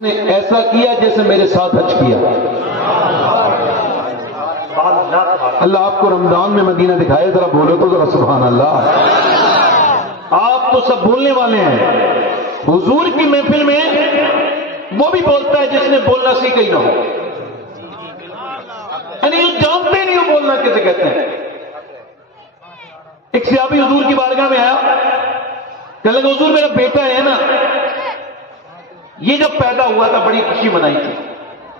نے ایسا کیا جیسے میرے ساتھ حج کیا۔ اللہ آپ کو رمضان میں مدینہ دکھائے، ذرا بولو تو ذرا سبحان اللہ۔ آپ تو سب بولنے والے ہیں، حضور کی محفل میں وہ بھی بولتا ہے جس نے بولنا سیکھا ہی نہ ہو، یعنی جانتے نہیں ہو بولنا کیسے کہتے ہیں۔ ایک صحابی حضور کی بارگاہ میں آیا، کہنے لگا حضور میرا بیٹا ہے نا، یہ جب پیدا ہوا تھا بڑی خوشی منائی تھی،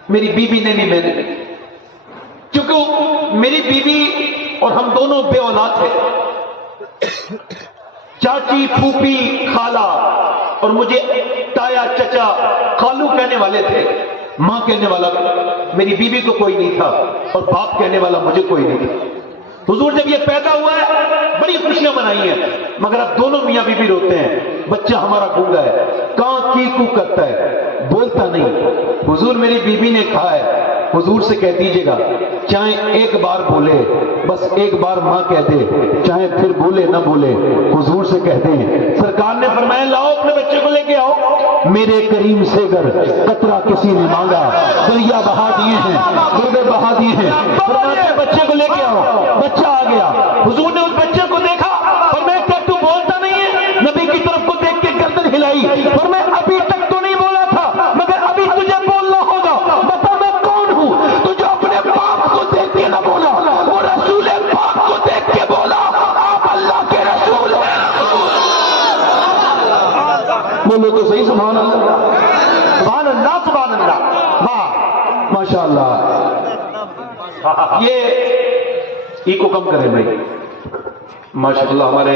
میری بیوی نے بھی میں نے بھی، کیونکہ میری بیوی اور ہم دونوں بے اولاد تھے، چاچی پھوپھی خالہ اور مجھے تایا چچا خالو کہنے والے تھے، ماں کہنے والا میری بیوی کو کوئی نہیں تھا اور باپ کہنے والا مجھے کوئی نہیں تھا۔ حضور جب یہ پیدا ہوا ہے بڑی خوشیاں منائی ہیں، مگر اب دونوں میاں بیوی روتے ہیں، بچہ ہمارا گونگا ہے، کاں کی کو کرتا ہے، بولتا نہیں۔ حضور میری بیوی نے کہا ہے حضور سے کہہ دیجئے گا چاہے ایک بار بولے، بس ایک بار ماں کہہ دے، چاہے پھر بولے نہ بولے، حضور سے کہہ دیں۔ سرکار نے فرمایا لاؤ اپنے بچے کو لے کے آؤ، میرے کریم سے گر قطرہ کسی نے مانگا، دریا بہا دیے ہیں، گردے بہا دیے ہیں، فرمایا بچے کو لے کے آؤ۔ بچہ آ گیا، حضور نے اس بچے کو دیکھا اور میں کہ تو بولتا نہیں ہے، نبی کی طرف کو دیکھ کے گردن ہلائی اور میں ابھی تک تو نہیں بولا تھا مگر ابھی تجھے بولنا ہوگا، بتا میں کون ہوں؟ تو جو اپنے باپ کو دیکھ کے نہ بولا وہ رسول پاک کو دیکھ کے بولا آپ اللہ کے رسول ہیں۔ بولو تو صحیح سبحان اللہ، سبحان اللہ، سبحان اللہ، واہ ماشاء اللہ۔ یہ کو کم کریں بھائی، ماشاءاللہ ہمارے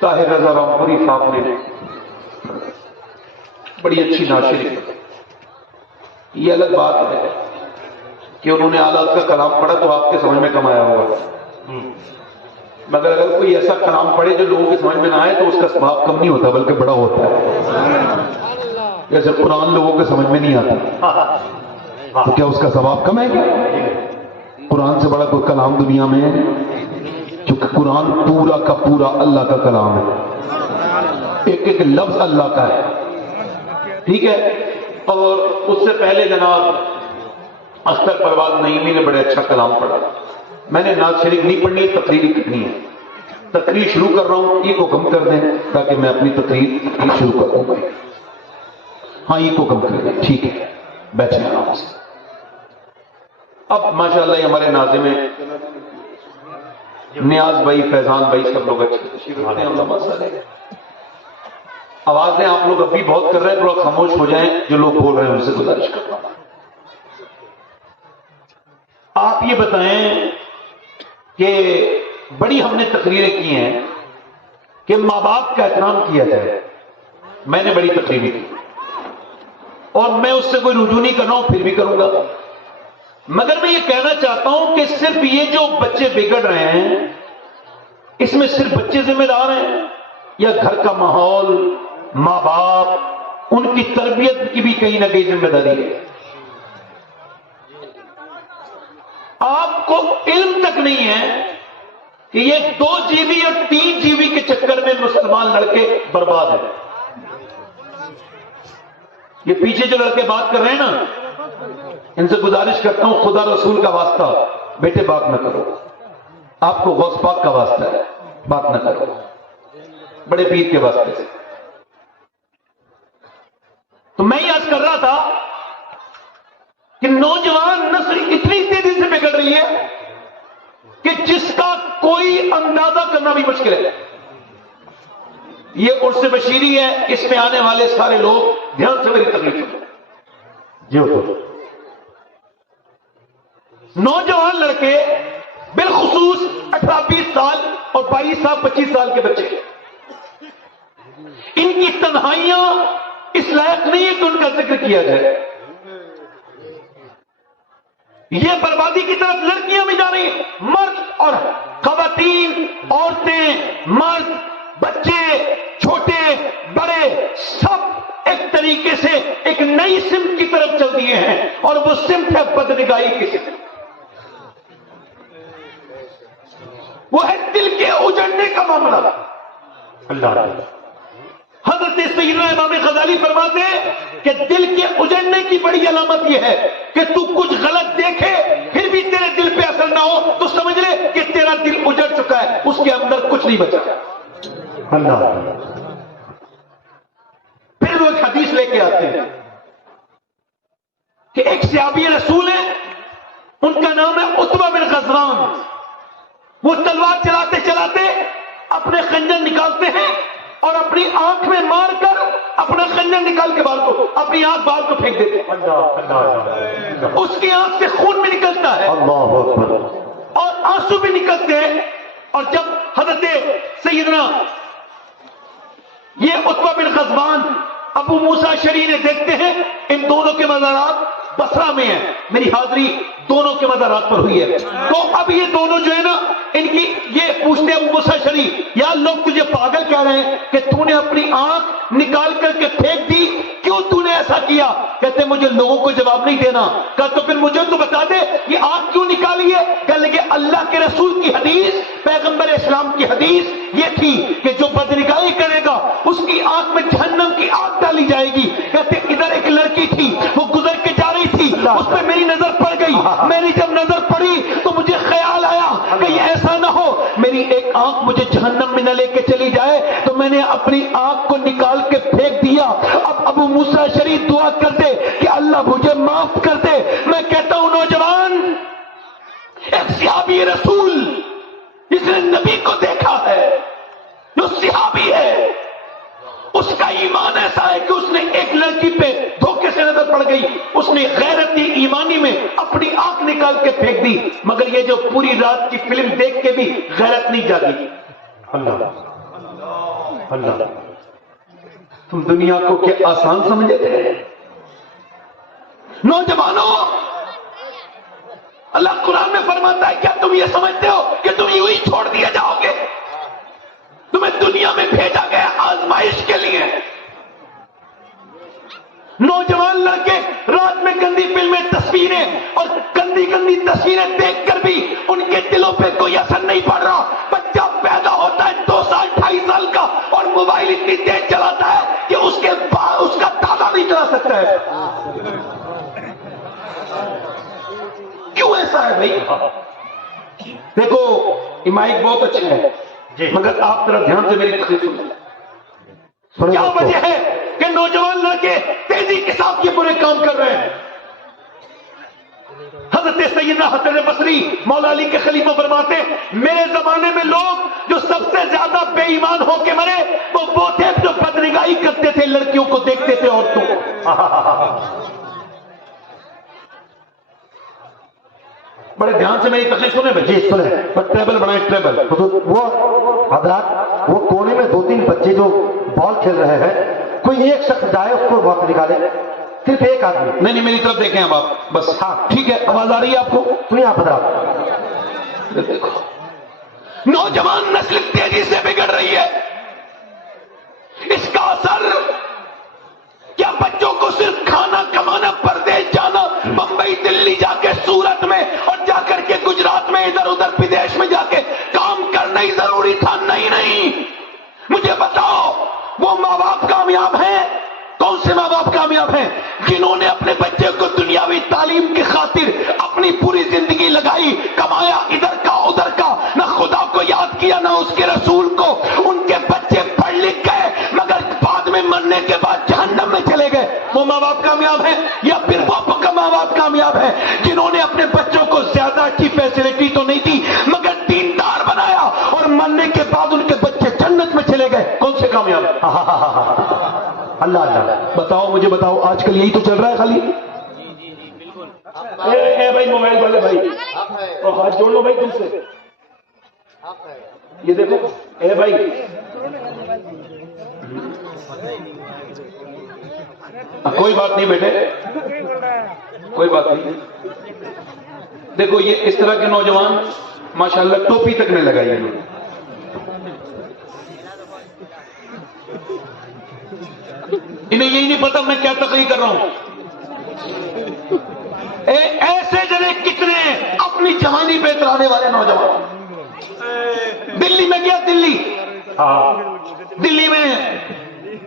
طاہر رضا رامپوری صاحب نے بڑی اچھی ناشری، یہ الگ بات ہے کہ انہوں نے اعلیٰ کا کلام پڑھا تو آپ کے سمجھ میں کم آیا ہوگا، مگر اگر کوئی ایسا کلام پڑھے جو لوگوں کے سمجھ میں نہ آئے تو اس کا ثواب کم نہیں ہوتا بلکہ بڑا ہوتا ہے۔ جیسے قرآن لوگوں کے سمجھ میں نہیں آتا تو کیا اس کا ثواب کم ہے کیا؟ قرآن سے بڑا کوئی کلام دنیا میں ہے؟ کیونکہ قرآن پورا کا پورا اللہ کا کلام ہے، ایک ایک لفظ اللہ کا ہے، ٹھیک ہے۔ اور اس سے پہلے جناب اختر پروان نعیمی نے بڑے اچھا کلام پڑھا۔ میں نے نعت شریف نہیں پڑھنی، تقریر کرنی ہے، تقریر شروع کر رہا ہوں، ای کو کم کر دیں تاکہ میں اپنی تقریر شروع کر دوں۔ ہاں ای کو کم کر دیں، ٹھیک ہے، بیٹھیں آرام سے۔ اب ماشاءاللہ یہ ہمارے ناظم ہیں نیاز بھائی، فیضان بھائی، سب لوگ اچھے تشریف رکھتے ہیں، علماء صالح۔ آوازیں آپ لوگ ابھی بہت کر رہے ہیں، تھوڑا خاموش ہو جائیں، جو لوگ بول رہے ہیں ان سے گزارش کرتا ہوں۔ آپ یہ بتائیں کہ بڑی ہم نے تقریریں کی ہیں کہ ماں باپ کا احترام کیا جائے، میں نے بڑی تقریریں کی اور میں اس سے کوئی رجوع نہیں کر رہا ہوں، پھر بھی کروں گا، مگر میں یہ کہنا چاہتا ہوں کہ صرف یہ جو بچے بگڑ رہے ہیں اس میں صرف بچے ذمہ دار ہیں یا گھر کا ماحول، ماں باپ، ان کی تربیت کی بھی کہیں نہ کہیں ذمہ داری ہے؟ آپ کو علم تک نہیں ہے کہ یہ 2 جی بی اور 3 جی بی کے چکر میں مسلمان لڑکے برباد ہیں۔ یہ پیچھے جو لڑکے بات کر رہے ہیں نا، ان سے گزارش کرتا ہوں خدا رسول کا واسطہ، بیٹے بات نہ کرو، آپ کو غوث پاک کا واسطہ ہے، بات نہ کرو، بڑے پیر کے واسطے سے۔ تو میں یہ عرض کر رہا تھا کہ نوجوان نسل اتنی تیزی سے بگڑ رہی ہے کہ جس کا کوئی اندازہ کرنا بھی مشکل ہے۔ یہ عرس بشیری ہے، اس میں آنے والے سارے لوگ دھیان سے میری تکلیف سنو جی ہوتا، نوجوان لڑکے بالخصوص 18-20 سال اور 22 سال 25 سال کے بچے، ان کی تنہائیاں اس لائق نہیں ہے کہ ان کا ذکر کیا جائے۔ یہ بربادی کی طرف لڑکیاں بھی جا رہی ہیں، مرد اور خواتین، عورتیں، مرد، بچے، چھوٹے بڑے، سب ایک طریقے سے ایک نئی سمت کی طرف چل دیے ہیں، اور وہ سمت ہے بدنگاہی کی سمت، وہ ہے دل کے اجڑنے کا معاملہ۔ اللہ حضرت سیدنا امام غزالی فرماتے ہیں کہ دل کے اجڑنے کی بڑی علامت یہ ہے کہ تو کچھ غلط دیکھے پھر بھی تیرے دل پہ اثر نہ ہو تو سمجھ لے کہ تیرا دل اجڑ چکا ہے، اس کے اندر کچھ نہیں بچا۔ اللہ۔ پھر وہ ایک حدیث لے کے آتے ہیں کہ ایک صحابی رسول ہے، ان کا نام ہے عتبہ بن غزوان، وہ تلوار چلاتے چلاتے اپنے خنجر نکالتے ہیں اور اپنی آنکھ میں مار کر اپنا خنجر نکال کے بال کو، اپنی آنکھ بال کو پھینک دیتے ہیں، اس کی آنکھ سے خون بھی نکلتا ہے اور آنسو بھی نکلتے ہیں۔ اور جب حضرت سیدنا یہ عتبہ بن غزوان ابو موسیٰ اشعری نے دیکھتے ہیں ان دونوں کے مزارات بصرہ میں ہیں، میری حاضری دونوں کے مزارات پر ہوئی ہے، تو اب یہ دونوں جو ہے نا ان کی یہ پوچھتے ابو موسیٰ اشعری، یا لوگ تجھے پاگل کہہ رہے ہیں کہ تو نے اپنی آنکھ نکال کر کے پھینک دی، کیوں تو نے ایسا کیا؟ کہتے مجھے لوگوں کو جواب نہیں دینا۔ کہا تو پھر مجھے تو بتا دے یہ آنکھ کیوں نکالی ہے؟ کہنے لگے اللہ کے رسول کی حدیث، پیغمبر اسلام کی حدیث یہ تھی کہ جو بدنگاہی کرے گا اس کی آنکھ میں جہنم کی آگ ڈالی جائے گی۔ کہتے ادھر ایک لڑکی تھی وہ گزر کے جا رہی تھی، اس پہ میری نظر پڑ گئی، میری جب نظر پڑی تو مجھے خیال آیا کہ یہ ایسا نہ ہو میری ایک آنکھ مجھے جہنم میں نہ لے کے چلی جائے، تو میں نے اپنی آنکھ کو نکال کے پھینک دیا۔ اب ابو موسیٰ اشعری دعا کر دے کہ اللہ مجھے معاف کر دے۔ میں کہتا ہوں نوجوان، ایک صحابی رسول جس نے نبی کو دیکھا ہے، جو صحابی ہے، اس کا ایمان ایسا ہے کہ اس نے ایک لڑکی پہ دھوکے سے نظر پڑ گئی، اس نے غیرت ایمانی میں اپنی آنکھ نکال کے پھینک دی، مگر یہ جو پوری رات کی فلم دیکھ کے بھی غیرت نہیں جاگی۔ اللہ اللہ، تم دنیا کو کیا آسان سمجھے تھے؟ نوجوانوں، اللہ قرآن میں فرماتا ہے کیا تم یہ سمجھتے ہو کہ تم یوں ہی چھوڑ دیا جاؤ گے؟ تمہیں دنیا میں بھیجا گیا آزمائش کے لیے۔ نوجوان لڑکے رات میں گندی فلمیں، تصویریں اور گندی گندی تصویریں دیکھ کر بھی ان کے دلوں پہ کوئی اثر نہیں پڑ رہا۔ بچہ پیدا ہوتا ہے 2 سال 2.5 سال کا اور موبائل اتنی تیز چلاتا ہے کہ اس کا دادا نہیں چلا سکتا ہے۔ کیوں ایسا ہے بھائی؟ دیکھو یہ مائک بہت اچھا ہے مگر آپ ذرا دھیان سے میری تقریر سنیں۔ کیا وجہ ہے کہ نوجوان لڑکے تیزی کے ساتھ یہ برے کام کر رہے ہیں؟ حضرت سیدنا حسن بصری مولا علی کے خلیفہ فرماتے میرے زمانے میں لوگ جو سب سے زیادہ بے ایمان ہو کے مرے وہ تھے جو بدنگاہی کرتے تھے، لڑکیوں کو دیکھتے تھے، عورتوں کو۔ بڑے دھیان سے میری تقریر سنیں بھائی، جی سنیں، بس ٹریبل بنائیں، ٹریبل۔ وہ حضرات وہ کونے میں 2-3 بچے جو بال کھیل رہے ہیں، کوئی ایک شخص جائے اس کو بال نکالے، صرف ایک آدمی۔ نہیں میری طرف دیکھیں اب آپ، بس ہاں ٹھیک ہے، آواز آ رہی ہے آپ کو؟ سنیے آپ حضرات، دیکھو نوجوان نسل تیزی سے بگڑ رہی ہے، اس کا اثر کیا بچوں کو صرف کھانا کمانا، پردیش جانا، بمبئی دلی جا کے سورت میں اور جا کر کے گجرات میں ادھر ادھر بدیش میں جا کے کام کرنا ہی ضروری تھا؟ نہیں، مجھے بتاؤ وہ ماں باپ کامیاب ہیں؟ کون سے ماں باپ کامیاب ہیں؟ جنہوں نے اپنے بچے کو دنیاوی تعلیم کی خاطر اپنی پوری زندگی لگائی، کمایا ادھر کا ادھر کا، نہ خدا کو یاد کیا نہ اس کے رسول کو۔ ان کے بچے پڑھ لکھ گئے مگر بعد میں مرنے کے بعد جہنم میں چلے گئے۔ وہ ماں باپ کامیاب ہیں؟ یا پھر وہ ماں باپ کامیاب ہیں جنہوں نے اپنے بچوں کو زیادہ اچھی فیسلٹی تو نہیں دی مگر دیندار بنایا اور مرنے کے بعد ان کے بچے جنت میں چلے گئے؟ کون سے کامیاب ہیں؟ اللہ اللہ، بتاؤ مجھے، بتاؤ آج کل یہی تو چل رہا ہے خالی؟ اے بھائی موبائل والے بھائی تو ہاتھ جوڑ لو بھائی تم سے، یہ دیکھو اے بھائی، کوئی بات نہیں بیٹے، کوئی بات نہیں۔ دیکھو یہ اس طرح کے نوجوان ماشاءاللہ ٹوپی تک نہیں لگائی انہوں نے۔ انہیں یہی نہیں پتا میں کیا تقریر کر رہا ہوں۔ ایسے جنے کتنے اپنی جوانی پہ اترانے والے نوجوان۔ دلی میں گیا، دلی میں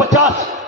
50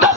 10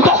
10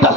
10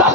10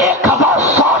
1060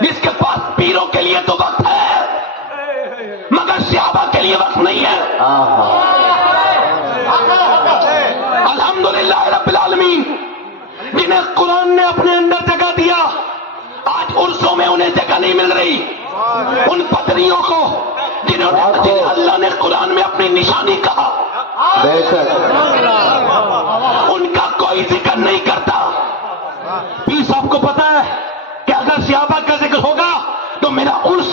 جس کے پاس پیروں کے لیے تو وقت ہے مگر صحابہ کے لیے وقت نہیں ہے. الحمدللہ رب العالمین جنہیں قرآن نے اپنے اندر جگہ دیا آج عرصوں میں انہیں جگہ نہیں مل رہی. ان پتریوں کو جنہیں اللہ نے قرآن میں اپنی نشانی کہا بے شک ان کا کوئی ذکر نہیں کرتا. پیر صاحب کو پتا ہے کہ اگر صحابہ کا ذکر ہوگا تو میرا عرس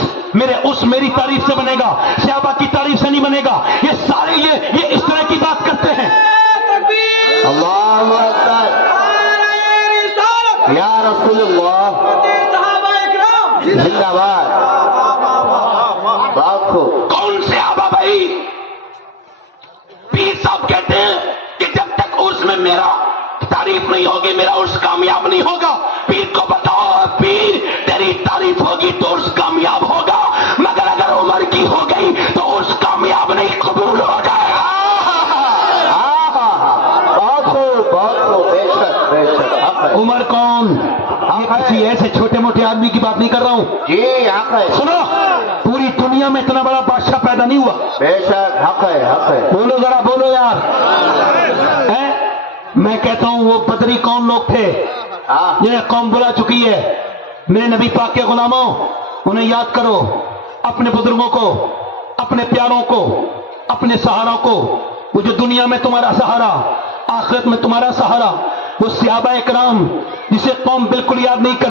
میری تعریف سے بنے گا, صحابہ کی تعریف سے نہیں بنے گا. یہ سارے یہ اس طرح کی بات کرتے ہیں. اللہ اکبر یا رسول اللہ زندہ باد. بات کو کون صحابہ بھائی؟ پیر صاحب کہتے ہیں کہ جب تک عرس میں میرا تعریف نہیں ہوگی میرا عرس کامیاب نہیں ہوگا. پیر کو بتاؤ پیر تیری تعریف ہوگی تو عرس کامیاب ہوگا مگر اگر عمر کی ہو گئی تو عرس کامیاب نہیں قبول ہو جائے گا. عمر کون؟ کسی ایسے چھوٹے موٹے آدمی کی بات نہیں کر رہا ہوں. جی حق ہے. سنو پوری دنیا میں اتنا بڑا بادشاہ پیدا نہیں ہوا. بے شک حق ہے حق ہے. بولو ذرا بولو یار. میں کہتا ہوں وہ بدری کون لوگ تھے جنہیں قوم بلا چکی ہے. میرے نبی پاک کے غلاموں انہیں یاد کرو, اپنے بزرگوں کو, اپنے پیاروں کو, اپنے سہاروں کو. وہ جو دنیا میں تمہارا سہارا آخرت میں تمہارا سہارا وہ صحابہ اکرام جسے قوم بالکل یاد نہیں کر